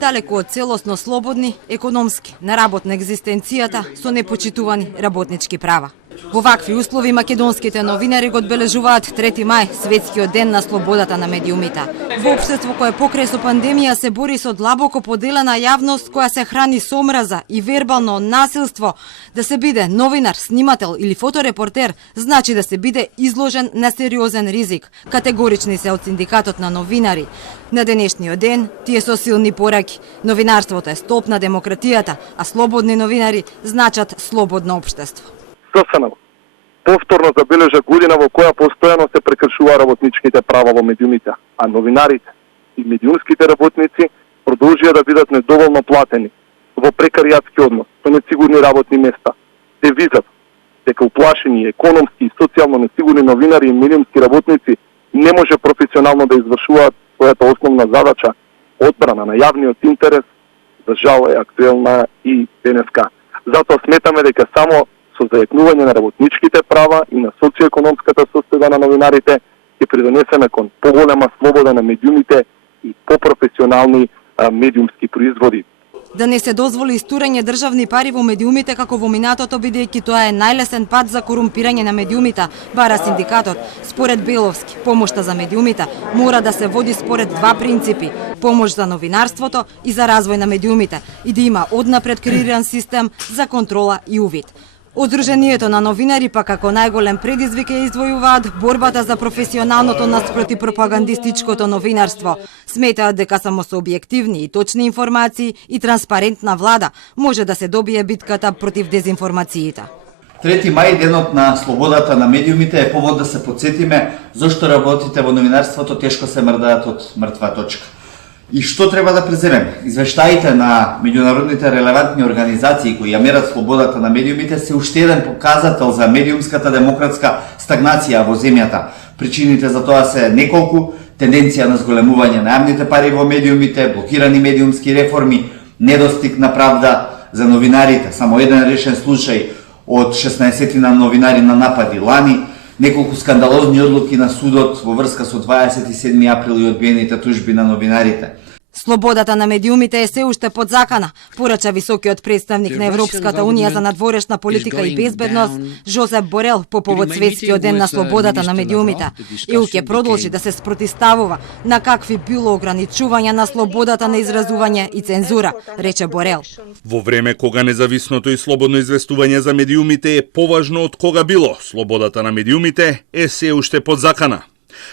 далеку од целосно слободни, економски, на работ на екзистенцијата со непочитувани работнички права. Во вакви услови македонските новинари го одбележуваат 3 мај, светскиот ден на слободата на медиумите. Во општество кое покрај со пандемија се бори со длабоко поделена јавност која се храни со омраза и вербално насилство, да се биде новинар, снимател или фоторепортер значи да се биде изложен на сериозен ризик. Категорични се од синдикатот на новинари. На денешниот ден тие со силни пораки. Новинарството е столб на демократијата, а слободни новинари значат слободно општество. ССН повторно забележа година во која постојано се прекршува работничките права во медиумите, а новинарите и медиумските работници продолжија да бидат недоволно платени во прекаријатски однос со несигурни работни места. Девизата дека уплашени економски и социјално несигурни новинари и медиумски работници не може професионално да извршуваат својата основна задача, одбрана на јавниот интерес, за жал е актуелна и денеска. Затоа сметаме дека само со зајакнување на работничките права и на социјоекономската состојба на новинарите ќе придонесеме кон поголема слобода на медиумите и попрофесионални медиумски производи. Да не се дозволи истурање државни пари во медиумите како во минатото, бидејќи тоа е најлесен пат за корумпирање на медиумите, бара синдикатот. Според Беловски, помошта за медиумите мора да се води според два принципи: помош за новинарството и за развој на медиумите, и да има однапред креиран систем за контрола и увид. Одруженијето на новинари па како најголем предизвик ја издвојуваат борбата за професионалното наспроти пропагандистичкото новинарство. Сметаат дека само со објективни и точни информации и транспарентна влада може да се добие битката против дезинформациите. 3 мај, денот на слободата на медиумите, е повод да се подсетиме зошто работите во новинарството тешко се мрдаат од мртва точка. И што треба да преземеме? Извештаите на меѓународните релевантни организации кои ја мерат слободата на медиумите се уште еден показател за медиумската демократска стагнација во земјата. Причините за тоа се неколку: тенденција на зголемување на јавните пари во медиумите, блокирани медиумски реформи, недостиг на правда за новинарите, само еден решен случај од 16 на новинари на напади лани, неколку скандалозни одлуки на судот во врска со 27 април и одбиените тужби на новинарите. Слободата на медиумите е се уште под закана, порача високиот представник на Европската унија за надворешна политика и безбедност Жозеп Борел по повод светскиот ден на слободата на медиумите. ЕУ ќе продолжи да се спротивставува на какви било ограничувања на слободата на изразување и цензура, рече Борел. Во време кога независното и слободно известување за медиумите е поважно од кога било, слободата на медиумите е се уште под закана.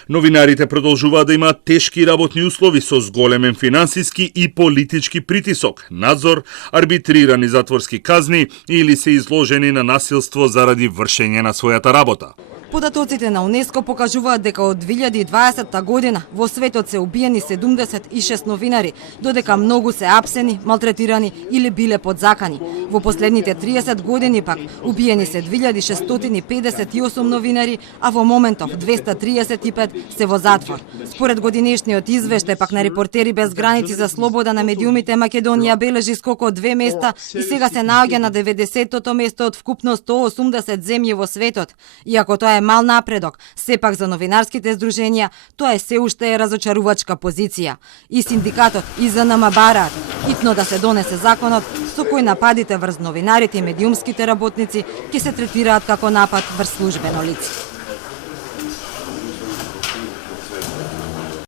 Новинарите продолжуваат да имаат тешки работни услови со зголемен финансиски и политички притисок, надзор, арбитрирани затворски казни или се изложени на насилство заради вршење на својата работа. Податоците на УНЕСКО покажуваат дека од 2020 година во светот се убиени 76 новинари, додека многу се апсени, малтретирани или биле под закани. Во последните 30 години пак убиени се 2658 новинари, а во моментов 235 се во затвор. Според годинешниот извештај пак на Репортери без граници за слобода на медиумите, Македонија бележи скок од 2 места и сега се наоѓа на 90-тото место од вкупно 180 земји во светот. Иако тоа е мал напредок, сепак за новинарските здруженија тоа е се уште разочарувачка позиција. И синдикатот и ЗНМ бараат итно да се донесе законот со кој нападите врз новинарите и медиумските работници ќе се третираат како напад врз службено лице.